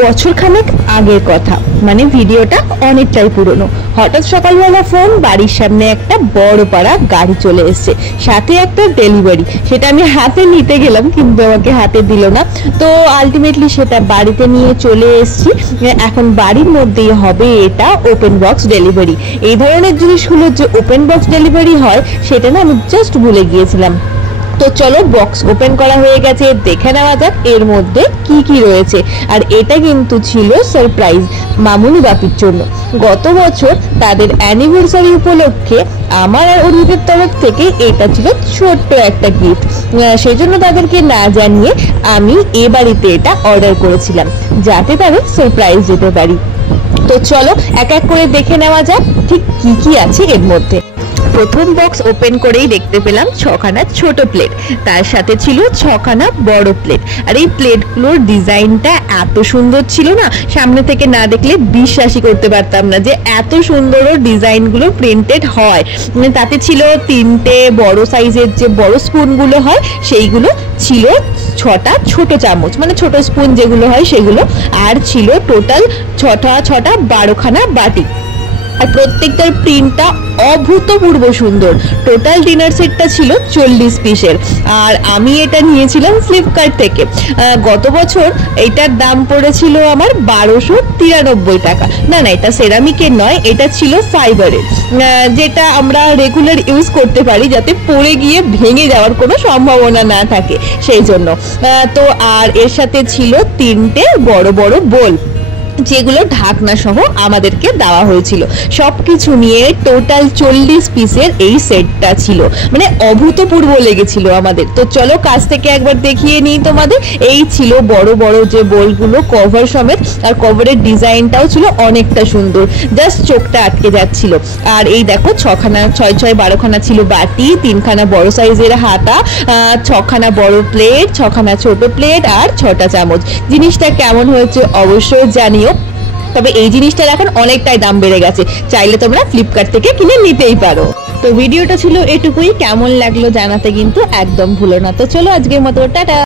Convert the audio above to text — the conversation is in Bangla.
বছর খানেক আগের কথা, মানে ভিডিওটা অনেকটাই পুরনো। হঠাৎ সকালবেলা ফোন, বাড়ির সামনে একটা বড় পাড়া গাড়ি চলে এসেছে, সাথে একটা ডেলিভারি। সেটা আমি হাতে নিতে গেলাম কিন্তু আমাকে হাতে দিল না। তো আলটিমেটলি সেটা বাড়িতে নিয়ে চলে এসেছি। এখন বাড়ির মধ্যেই হবে এটা ওপেন বক্স ডেলিভারি। এই ধরনের জিনিসগুলো যে ওপেন বক্স ডেলিভারি হয় সেটা না আমি জাস্ট ভুলে গিয়েছিলাম। তো চলো বক্স ওপেন করা হয়ে গেছে, দেখে নেওয়া যাক এর মধ্যে কি কি রয়েছে। আর এটা কিন্তু ছিল সারপ্রাইজ মামুনি বাপির জন্য। গত বছর তাদের অ্যানিভার্সারি উপলক্ষে আমার আর অরুণের তরফ থেকে এটা ছিল ছোট্ট একটা গিফট। সেই জন্য তাদেরকে না জানিয়ে আমি এ বাড়িতে এটা অর্ডার করেছিলাম যাতে তাদের সারপ্রাইজ দিতে পারি। তো চলো এক এক করে দেখে নেওয়া যাক ঠিক কি কি আছে এর মধ্যে। প্রথম বক্স ওপেন করেই দেখতে পেলাম 6খানা ছোট প্লেট, তার সাথে ছিল 6খানা বড় প্লেট। আর এই প্লেটগুলোর ডিজাইনটা এত সুন্দর ছিল না, সামনে থেকে না দেখলে বিশ্বাসই করতে পারতাম না যে এত সুন্দর ডিজাইনগুলো প্রিন্টেড হয়। তাতে ছিল 3টে বড় সাইজের যে বড় স্পুনগুলো হয় সেইগুলো, ছিল 6টা ছোট চামচ মানে ছোট স্পুন যেগুলো হয় সেগুলো, আর ছিল টোটাল 6টা 12খানা বাটি। আর প্রত্যেকটার প্রিন্টটা অভূতপূর্ব সুন্দর। টোটাল ডিনার সেটটা ছিল 40 পিসের, আর আমি এটা নিয়েছিলাম ফ্লিপকার্ট থেকে। গত বছর এটার দাম পড়েছিল আমার 1293 টাকা। না না, এটা সেরামিকের নয়, এটা ছিল ফাইবারের, যেটা আমরা রেগুলার ইউজ করতে পারি যাতে পড়ে গিয়ে ভেঙে যাওয়ার কোনো সম্ভাবনা না থাকে সেই জন্য। তো আর এর সাথে ছিল 3টে বড় বড় বোল যেগুলো ঢাকনা সহ আমাদেরকে দেওয়া হয়েছিল। সবকিছু নিয়ে টোটাল 40 পিসের এই সেটটা ছিল, মানে অভূতপূর্ব লেগেছিল আমাদের। তো চলো কাছ থেকে একবার দেখিয়ে নিই তোমাদের। এই ছিল বড় বড় যে বোলগুলো কভার সমেত, আর কভারের ডিজাইনটাও ছিল অনেকটা সুন্দর, জাস্ট চোখটা আটকে যাচ্ছিল। আর এই দেখো 6খানা 6 6 12খানা ছিল বাটি, 3খানা বড় সাইজের হাতা, 6খানা বড় প্লেট, 6খানা ছোট প্লেট আর 6টা চামচ। জিনিসটা কেমন হয়েছে অবশ্যই জানিও। তবে এই জিনিসটার এখন অনেকটাই দাম বেড়ে গেছে, চাইলে তোমরা ফ্লিপকার্ট থেকে কিনে নিতেই পারো। তো ভিডিওটা ছিল এটুকুই, কেমন লাগলো জানাতে কিন্তু একদম ভুলো না। তো চলো আজকের মতো টাটা।